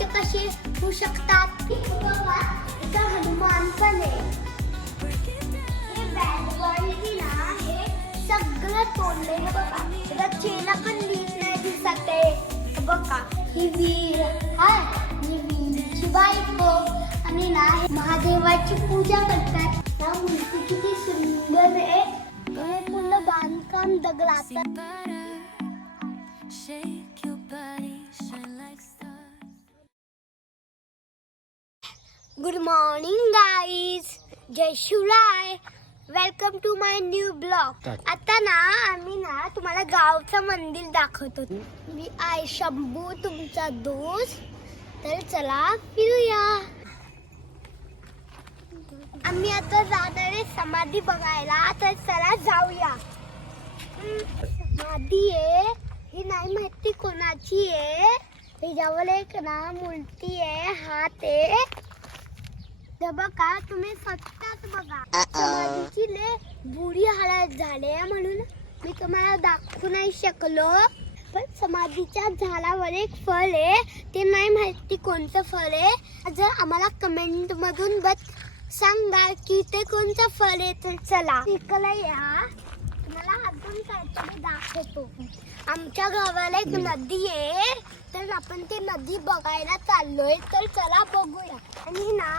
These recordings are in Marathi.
आमचे कसे होऊ शकतात. इथं हनुमान पण आहे. हे बॅड बॉय ना हे सगळं तोडले. हे बघा त्याचा चेहरा पण नीट नाही दिसत आहे. बघा ही वीर हाय, ही वीरची बायको आणि ना महादेवाची पूजा करतात. ना मूर्ती किती सुंदर आहे. पूर्ण बांधकाम दगडाचं. गुड मॉर्निंग गाईज, जय Shivrai. Welcome to my new blog. आता ना आम्ही ना तुम्हाला गावचं मंदिर दाखवतो. मी आहे शंभू तुमचा दोस्त. तर चला फिरूया. आम्ही आता जाणार आहे समाधी बघायला. तर चला जाऊया. समाधी आहे ही नाही माहिती कोणाची आहे. हिच्यावर एक ना मूर्ती आहे, हात आहे. बघा तुम्ही स्वतःच बघा. समाधीची लय बुरी हालत झाली म्हणून मी तुम्हाला दाखवू नाही शकलो. पण समाधीच्या झाडावर एक फळ आहे, ते नाही माहिती कोणतं फळ आहे. जर आम्हाला कमेंट मधून सांगा की ते कोणतं फळ आहे. तर चला इकडे या, तुम्हाला अजून काहीतरी दाखवतो. आमच्या गावाला एक नदी आहे, तर आपण ते नदी बघायला चाललोय. तर चला बघूया. आणि ना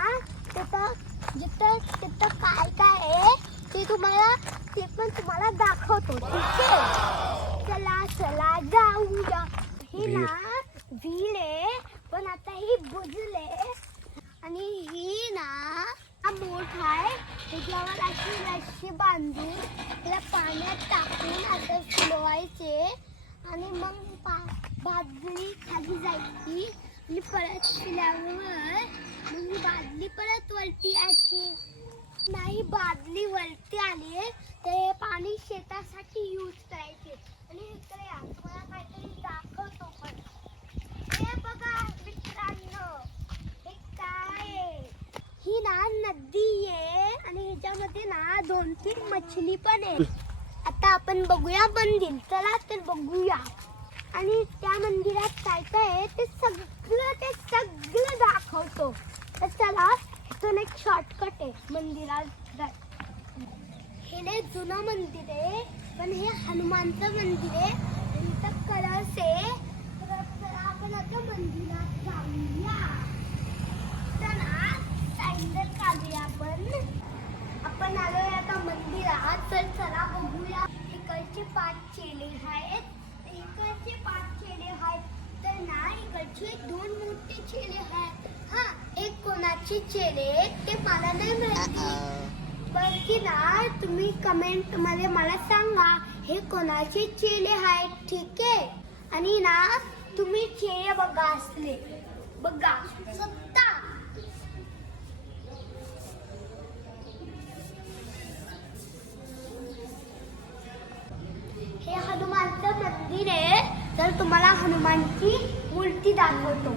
तिथं काय काय आहे ते पण तुम्हाला दाखवतो. ठीक आहे, चला चला जाऊया. ही ना विहीर आहे, पण आता ही बुजले. आणि ही ना मोठ आहे, त्याच्यावर अशी रस्सी बांधून त्याला पाण्यात टाकून असं फिरवायचे आणि मग बादली खाली जायची आणि परत फिरल्यावर मग बादली परत वरती यायची. नाही बादली वरती आली तर हे पाणी शेतासाठी यूज करायचे. आणि इकडे या, तुम्हाला काहीतरी दाखवतो. पण हे बघा मित्रांनो, हे काय, ही ना नदी आहे आणि ह्याच्यामध्ये ना 2-3 मछली पण आहे. आता आपण बघूया मंदिर. चला तर बघूया. आणि त्या मंदिरात काय काय आहे ते सगळं दाखवतो. तर चला, इथून एक शॉर्टकट आहे मंदिरात. हे लय जुनं मंदिर आहे, पण हे हनुमानचं मंदिर आहे. इथं कळस आहे. तर आपण आता मंदिरात जाऊया. चला सॅन्डल काढूया. आपण आलोय आता मंदिरात. तर चला बघूया. इकडचे 5 चेले आहेत, इकडचे 5 चेले आहेत. तर ना इकडचे 2 मोठे चेले आहेत. हा, एक कोणाचे चेले ते मला नाही माहिती. बाकी ना तुम्ही कमेंट मध्ये मला सांगा हे कोणाचे चेले आहेत. ठीक आहे. आणि ना तुम्ही चेले बघा असले बघा स्वतः. हे हनुमानचं मंदिर आहे. तर तुम्हाला हनुमानची मूर्ती दाखवतो.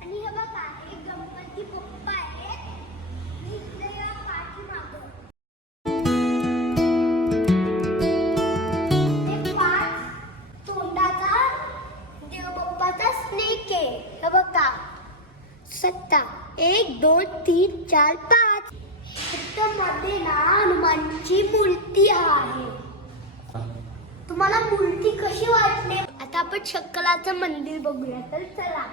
आणि हे बघा हे गणपती बाप्पा आहेत. इकडे पाठीमागं एक 5 तोंडाचा देवबाप्पाचा स्नेक आहे. हे बघा 7, 1, 2, 3, 4, 5. मध्ये ना हनुमानची मूर्ती आहे. तुम्हाला मूर्ती कशी वाटली? आता आपण शंकराचं मंदिर बघूया. तर चला.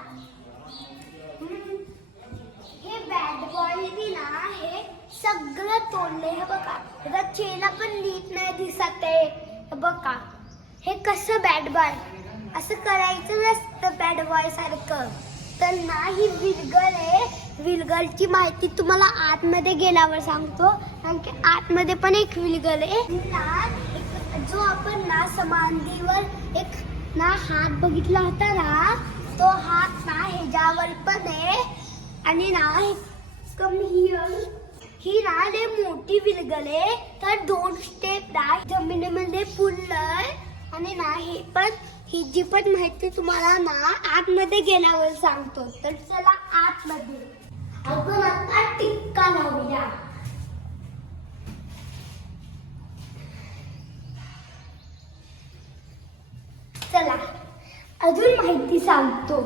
हे बॅड बॉय ना हे सगळं तोडले. हे बघा त्याचा चेहरा पण नीट नाही दिसत आहे. हे बघा हे कसं बॅड बॉय असं करायचं नसतं बॅड बॉय सारखं. तर ना ही विलगल आहे. विलगलची माहिती तुम्हाला आतमध्ये गेल्यावर सांगतो. कारण की आतमध्ये पण एक विलगल आहे. जो आपण ना समाधीवर एक ना हात बघितला होता ना, तो हात ना ह्याच्यावर पण आहे. आणि ना ही ना लय मोठी विलगल आहे. तर 2 स्टेप ना जमिनीमध्ये पुरलंय. आणि ना हे पण ही जी पण माहिती तुम्हाला ना आतमध्ये गेल्यावर सांगतो. तर चला आतमध्ये. आपण आता टिक्का लावूया. चला अजून माहिती सांगतो.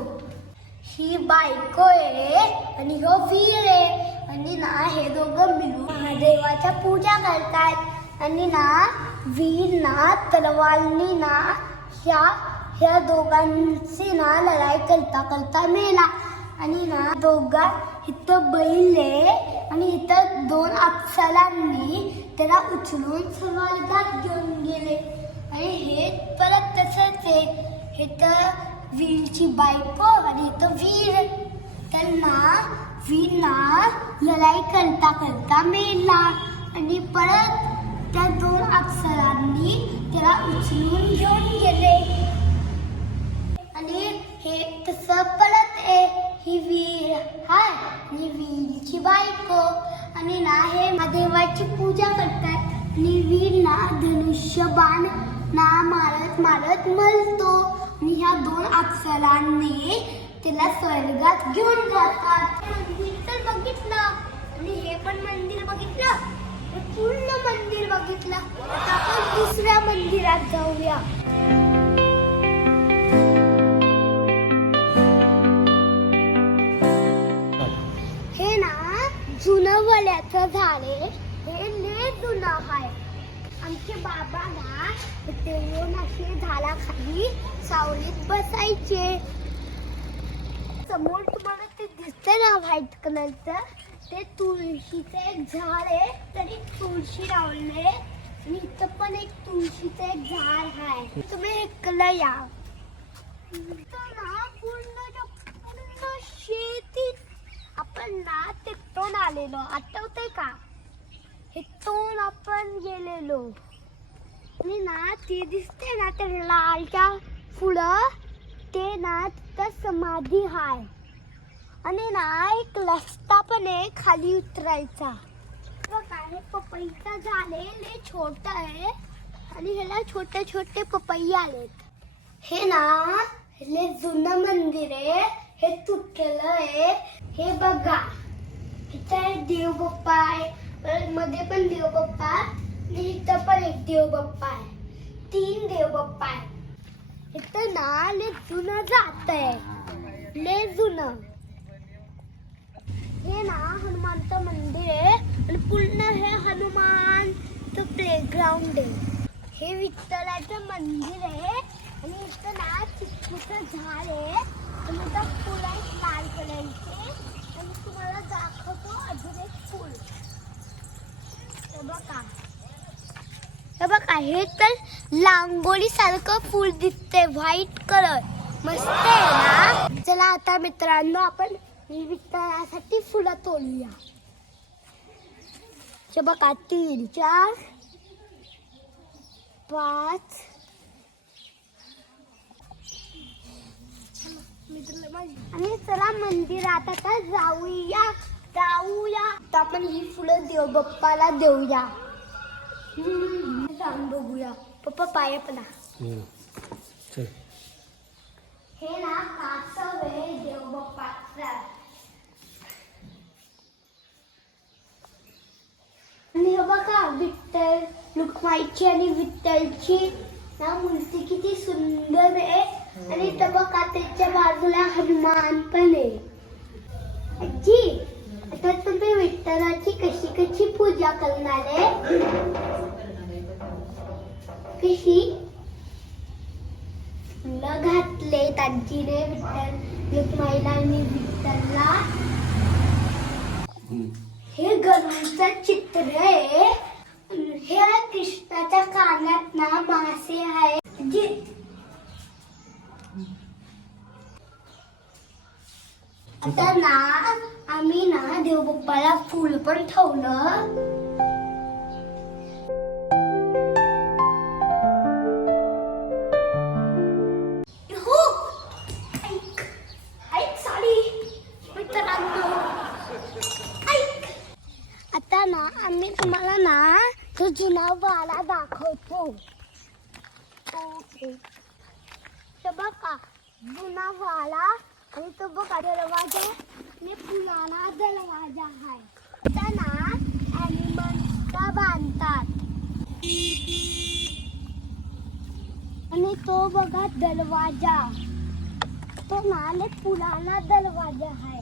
ही बायको आहे आणि हो वीर आहे आणि ना हे दोघं मिळून महादेवाच्या पूजा करतात आणि ना वीर ना तलवारनी ना ह्या दोघांची ना लढाई करता करता मेला आणि ना दोघां इथं बैल आहे आणि इथं 2 अप्सरांनी त्याला उचलून स्वर्गात घेऊन गेले. आणि हे परत तसंच आहे, हे तर वीरची बायको आणि इथं वीर वीर ना लढाई करता करता मेला आणि परत त्या 2 अप्सरांनी त्याला उचलून घेऊन गेले. आणि हे तसं परत आहे, ही वीर हाय आणि वीरची बायको आणि ना हे महादेवाची पूजा करतात आणि वीर ना धनुष्य बाण ना मारत मारत मरतो आणि ह्या 2 अप्सरांनी त्याला स्वर्गात घेऊन जातात. मंदिर तर बघितलं आणि हे पण मंदिर बघितलं, पूर्ण मंदिर बघितलं. आता आपण दुसऱ्या मंदिरात जाऊया. हे ना जुनं वल्याचं झाड आहे, हे लय जुनं आहे. आमचे बाबा ना इथे येऊन असे झाडाखाली सावलीत बसायचे. समोर तुम्हाला ते दिसतंय ना व्हाईट कलरचं, ते तुळशीचं एक झाड आहे. तरी तुळशी लावले आणि इथं पण एक तुळशीचं एक झाड आहे. तुम्ही इकडं या. इथं ना पूर्ण शेती आपण ना तिथून आलेलो, आठवतंय का? इथून आपण गेलेलो आणि ना ती दिसते ना त्या लालच्या पुढं ते ना तिथं समाधी आहे आणि ना एक रस्ता पण आहे खाली उतरायचा. बघा हे पपईचं झाड आहे, लय छोटं आहे आणि ह्याला छोटे छोटे पपई आलेत. हे ना लय जुनं मंदिर आहे, हे तुटलेलं आहे. हे बघा इथं एक देव बाप्पा आहे, मध्ये पण देव बाप्पा आणि इथं पण एक देव बाप्पा आहे. 3 देव बाप्पा आहे. इथं ना लय जुनं जात आहे, लय जुनं. हे ना हनुमानचं मंदिर आहे आणि पूर्ण हे हनुमानचं प्लेग्राऊंड आहे. हे विठ्ठलाचं मंदिर आहे आणि इथं ना चिक्कूचं झाड आहे आणि इथं फुलं आहेत लाल कलरचे आणि तुम्हाला दाखवतो अजून एक फुल. हे बघा हे तर लांगोळी सारखं फुल दिसते, व्हाईट कलर मस्त आहे ना. चला आता मित्रांनो आपण विठ्ठलासाठी फुलं तोडूया. हे बघा 3, 4, 5 आणि चला मंदिरात आता जाऊया. आता आपण ही फुलं देव बाप्पाला देऊया. जाऊन बघूया. पप्पा पाय पडा. हे ना कासव आहे देव बाप्पाचा आणि हे बघा विठ्ठल रुक्माईची आणि विठ्ठलची ना मूर्ती किती सुंदर आहे आणि इथं बघा त्याच्या बाजूला हनुमान पण आहे. आजी आता तुम्ही विठ्ठलाची कशी पूजा करणार आहे? कशी फुलं घातले आजीने विठ्ठल रुक्माईला आणि विठ्ठलला. हे गरुडचं चित्र आहे. हे कृष्णाच्या कानात ना मासे आहे. आता ना आम्ही ना देवबाप्पाला फुल पण ठेवलं. आता ना आम्ही तुम्हाला ना तो जुना वाडा दाखवतो. ओके बघा जुना वाडा आणि तो बघा दरवाजा आणि पुराणा दरवाजा आहे. आता ना ॲनिमल्सला बांधतात आणि तो बघा दरवाजा, तो नाले पुराना दरवाजा आहे.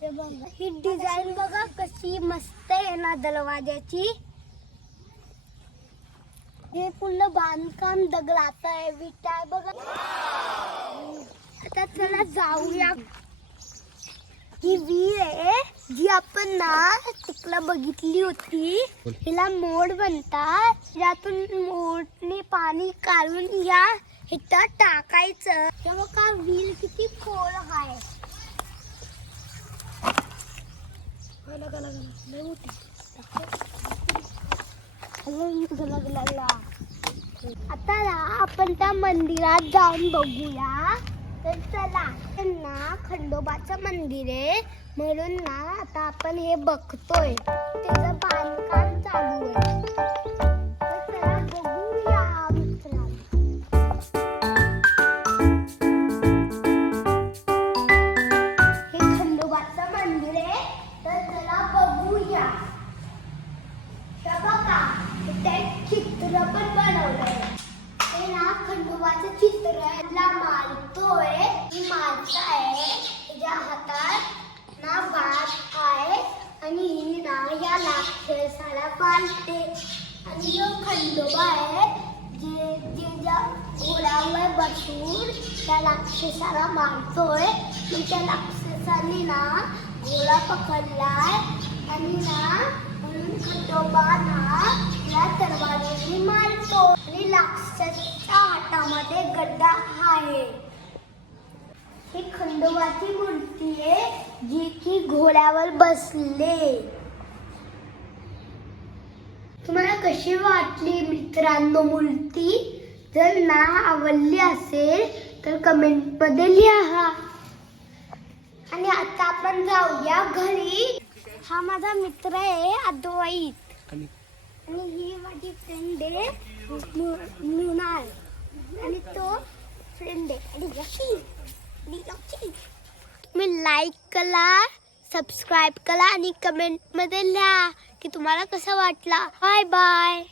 ते बघा ही डिझाईन बघा कशी मस्त आहे ना दरवाजाची. हे पूर्ण बांधकाम दगडात आहे, विटा आहे बघा. आता चला जाऊया. ही विहीर आहे जी आपण ना तिकडं बघितली होती. हिला मोड म्हणतात. यातून मोडने पाणी काढून या इथं टाकायचं. हे बघा विहीर किती खोल आहे. आता आपण त्या मंदिरात जाऊन बघूया. तर चला. ना खंडोबाचं मंदिर आहे म्हणून ना आता आपण हे बघतोय. त्याचं बांधकाम चालू आहे. तर चला बघूया मित्रांनो. हे खंडोबाचं मंदिर आहे. तर चला बघूया. बघा इथे चित्र पण बनवलंय. हे ना खंडोबाचं चित्र ला मारतोय. ही मारता आहे. तिच्या हातात ना बात आहे आणि ही ना या राक्षसाला पाळते. आणि जो खंडोबा आहे जे ज्या घोड्यावर बसून त्या राक्षसाला मारतोय. मग त्या राक्षसाने ना घोडा पकडलाय आणि ना म्हणून खंडोबा ना या तलवारीने मारतो. आणि राक्षसाच्या हातामध्ये गदा आहे. ही खंडोबाची मूर्ती आहे जी की घोड्यावर बसले. तुम्हाला कशी वाटली मित्रांनो मूर्ती? जर ना आवडली असेल तर कमेंट मध्ये लिहा. आणि आता आपण जाऊया घरी. हा माझा मित्र आहे अद्वैत आणि ही माझी फ्रेंड आहे मृणाल आणि तो फ्रेंड आहे आणि यशी. तुम्ही लाईक करा, सबस्क्राईब करा आणि कमेंट मध्ये लिहा की तुम्हाला कसं वाटला. Bye bye.